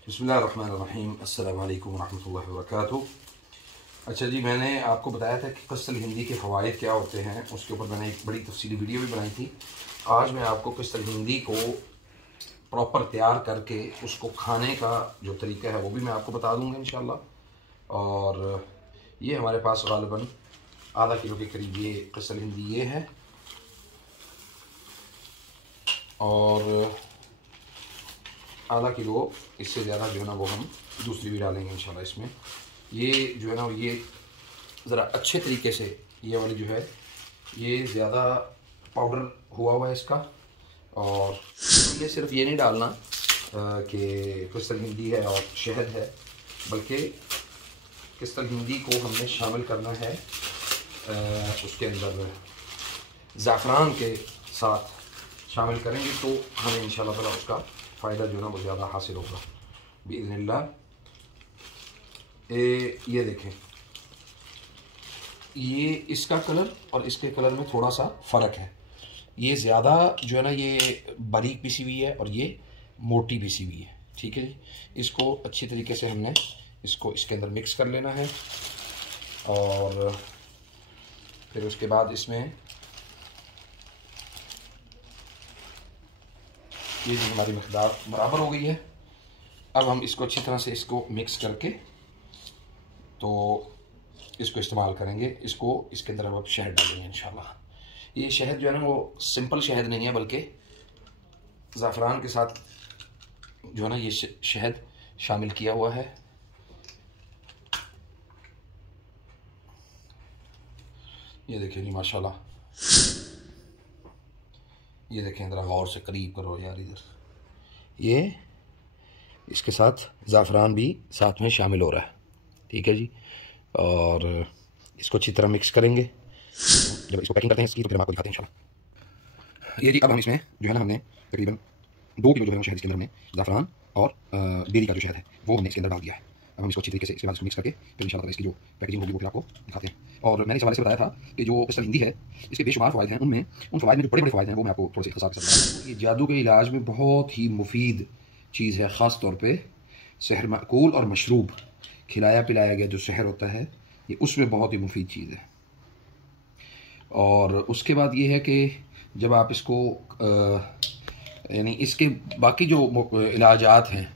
बिस्मिल्लाहिर्रहमानिर्रहीम। अस्सलाम वालेकुम रहमतुल्लाहि व बरकातुहू। अच्छा जी, मैंने आपको बताया था कि क़िस्सुल हिंदी के फ़वाइद क्या होते हैं, उसके ऊपर मैंने एक बड़ी तफसीली वीडियो भी बनाई थी। आज मैं आपको क़िस्सुल हिंदी को प्रॉपर तैयार करके उसको खाने का जो तरीका है वो भी मैं आपको बता दूँगा इंशाअल्लाह। और ये हमारे पास ग़ालिबन आधा किलो के करीब ये क़िस्सुल हिंदी ये है, और आधा किलो इससे ज़्यादा जो है ना वो हम दूसरी भी डालेंगे इंशाल्लाह इसमें। ये जो है ना ये ज़रा अच्छे तरीके से ये वाली जो है ये ज़्यादा पाउडर हुआ है इसका। और ये सिर्फ ये नहीं डालना कि क़िस्सुल हिंदी है और शहद है, बल्कि क़िस्सुल हिंदी को हमने शामिल करना है उसके अंदर ज़ाफ़रान के साथ शामिल करेंगे तो हमें इंशाल्लाह ताला उसका फ़ायदा जो है ना वो ज़्यादा हासिल होगा बिइज़्निल्लाह। ये देखें, ये इसका कलर और इसके कलर में थोड़ा सा फ़र्क है। ये ज़्यादा जो है ना ये बारीक पिसी हुई है और ये मोटी पिसी हुई है। ठीक है जी, इसको अच्छी तरीके से हमने इसको इसके अंदर मिक्स कर लेना है। और फिर उसके बाद इसमें ये जो हमारी मकदार बराबर हो गई है, अब हम इसको अच्छी तरह से इसको मिक्स करके तो इसको इस्तेमाल करेंगे। इसको इसके अंदर अब शहद डालेंगे इंशाल्लाह। ये शहद जो है ना वो सिंपल शहद नहीं है, बल्कि ज़ाफ़रान के साथ जो है ना ये शहद शामिल किया हुआ है। ये देखिए जी माशाल्लाह, ये देखें ज़रा गौर से करीब करो यार इधर, ये इसके साथ ज़ाफ़रान भी साथ में शामिल हो रहा है। ठीक है जी, और इसको अच्छी तरह मिक्स करेंगे। जब इसको पैकिंग करते हैं इसकी तो फिर हम आपको दिखाते हैं इंशाल्लाह। ये जी, अब हम इसमें जो है ना हमने तकरीबन 2 किलो जो है वो शहद इसके अंदर हमने ज़ाफ़रान और बेरी का जो शहद है वो हमने इसके अंदर डाल दिया है। अब हम इसको अच्छी तरीके से इसके बाद इसको मिक्स करके फिर इंशाल्लाह इसकी जो पैकेजिंग होगी वो फिर आपको दिखाते हैं। और मैंने इस हवाले से बताया था कि जो क़िस्सुल हिंदी है इसके बेशुमार फ़वाइद हैं, उनमें उन फ़वाइद में जो बड़े बड़े फ़वाइद हैं वो मैं आपको थोड़े से इख्तिसार के साथ बताता हूँ। ये जादू के इलाज में बहुत ही मुफीद चीज़ है, ख़ास तौर पर सहर माकूल और मशरूब खिलाया पिलाया गया जो सहर होता है ये उसमें बहुत ही मुफीद चीज़ है। और उसके बाद ये है कि जब आप इसको यानी इसके बाकी जो इलाजात हैं,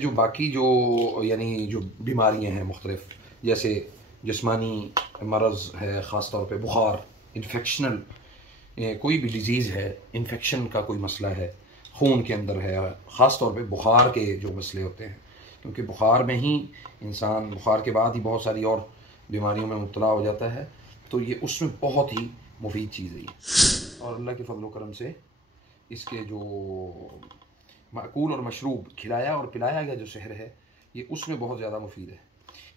जो बाकी जो यानी जो बीमारियां हैं मुख्तलिफ, जैसे जिस्मानी मरज़ है, ख़ास तौर पे बुखार, इन्फेक्शनल कोई भी डिज़ीज़ है, इन्फेक्शन का कोई मसला है खून के अंदर है, ख़ास तौर पे बुखार के जो मसले होते हैं, क्योंकि बुखार में ही इंसान बुखार के बाद ही बहुत सारी और बीमारियों में मुब्तला हो जाता है, तो ये उसमें बहुत ही मुफीद चीज़ है ये। और अल्लाह के फजल करम से इसके जो माकूल और मशरूब खिलाया और पिलाया गया जो शहर है ये उसमें बहुत ज़्यादा मुफीद है।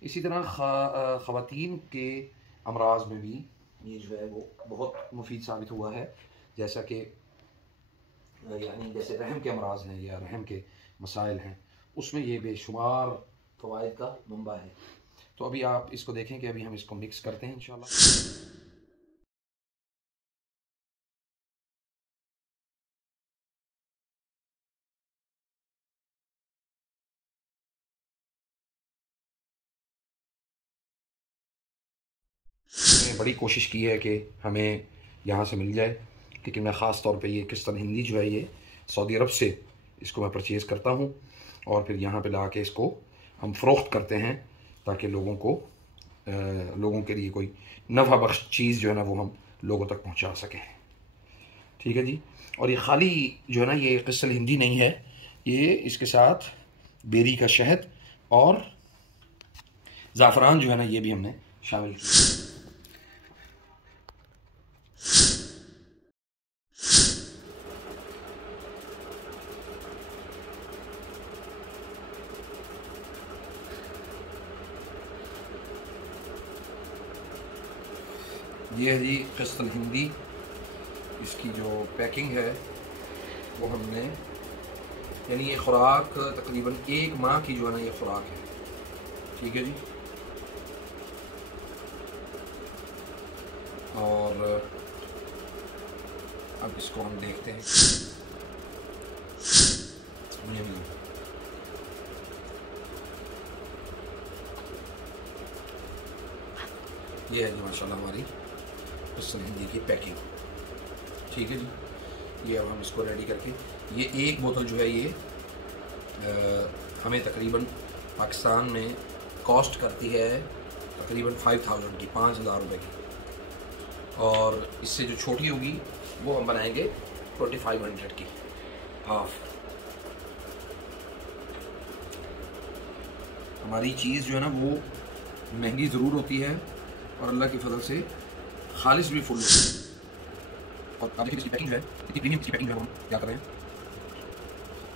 इसी तरह ख़वातीन के अमराज में भी ये जो है वो बहुत मुफीद साबित हुआ है, जैसा कि यानी जैसे रहम के अमराज हैं या रहम के मसाइल हैं, उसमें ये बेशुमार फ़वाइद का मंबा है। तो अभी आप इसको देखें कि अभी हम इसको मिक्स करते हैं इंशाल्लाह। मैंने बड़ी कोशिश की है कि हमें यहाँ से मिल जाए, लेकिन मैं ख़ास तौर पे ये क़िस्सुल हिंदी जो है ये सऊदी अरब से इसको मैं परचेज़ करता हूँ और फिर यहाँ पे ला के इसको हम फ़रोख्त करते हैं ताकि लोगों के लिए कोई नफ़ा बख्श चीज़ जो है ना वो हम लोगों तक पहुँचा सकें। ठीक है जी, और ये ख़ाली जो है ना ये क़िस्सुल हिंदी नहीं है, ये इसके साथ बेरी का शहद और ज़ाफ़रान जो है ना ये भी हमने शामिल किया। ये है जी क़िस्सुल हिंदी, इसकी जो पैकिंग है वो हमने यानी ये ख़ुराक तकरीबन 1 माह की जो है ना ये ख़ुराक है। ठीक है जी, और अब इसको हम देखते हैं। ये है जी माशाल्लाह हमारी पिस्टल हिंदी की पैकिंग। ठीक है जी, ये अब हम इसको रेडी करके, ये एक बोतल जो है ये हमें तकरीबन पाकिस्तान में कॉस्ट करती है तकरीबन 5000 की, 5000 रुपये की। और इससे जो छोटी होगी वो हम बनाएंगे 2500 की, हाफ। हमारी चीज़ जो है ना वो महंगी ज़रूर होती है और अल्लाह की फजल से खालिश भी फुल होती है। और आप देखिए इसकी पैकिंग है, इतनी प्रीमियम इसकी पैकिंग है, हम क्या कर रहे हैं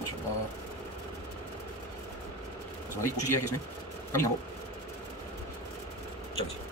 माशाल्लाह। बस हमारी कोशिश ये है कि इसमें कमी ना हो। चलिए।